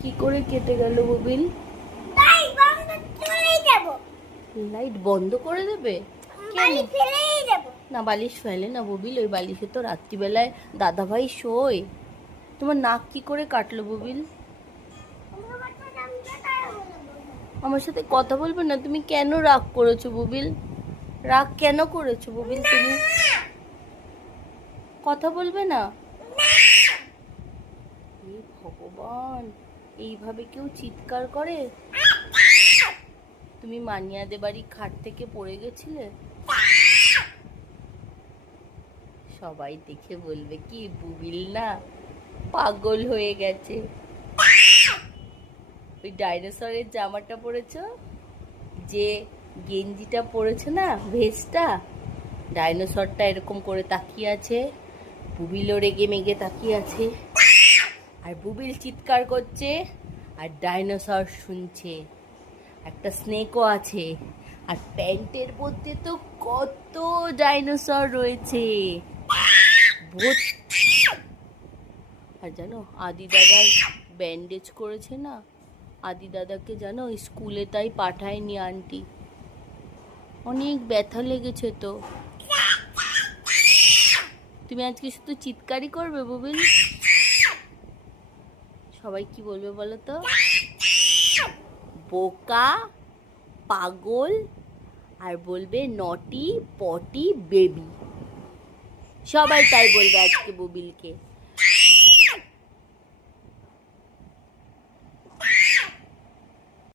কি করে কেটে গেল বুবিল? লাইট বন্ধ করে দেবে? না, বালিশ ফেলে না বুবিল, ওই বালিশে তো রাত্রিবেলায় দাদাভাই শোয়। তোমার নাক কি করে কাটলো বুবিল? আমার সাথে কথা বলবে না? তুমি কেন রাগ করেছো বুবিল? রাগ কেন করেছো বুবিল? তুমি কথা বলবে না? হে ভগবান, এইভাবে কেউ চিৎকার করে? তুমি মানিয়াদের বাড়ি খাট থেকে পড়ে গেছিলে? সবাই দেখে বলবে কি বুবিল না পাগল হয়ে গেছে। ওই ডাইনোসরের জামাটা পরেছো, যে গেঞ্জিটা পরেছো না, ভেস্টটা, ডাইনোসরটা এরকম করে তাকিয়ে আছে, বুবিলও রেগে মেগে তাকিয়ে আছে, আর বুবিল চিৎকার করছে আর ডাইনোসর শুনছে। একটা স্নেকও আছে, আর প্যান্টের মধ্যে তো কত ডাইনোসর রয়েছে। আর জানো আদি দাদার ব্যান্ডেজ করেছে না, আদি দাদাকে জানো স্কুলে তাই পাঠায়নি আন্টি, অনেক ব্যথা লেগেছে তো। তুমি আজকে শুধু চিৎকারই করবে বুবিল? সবাই কি বলবে বলো তো? বোকা, পাগল, আর বলবে নটি পটি বেবি। সবাই তাই বলবে আজকে বুবিলকে।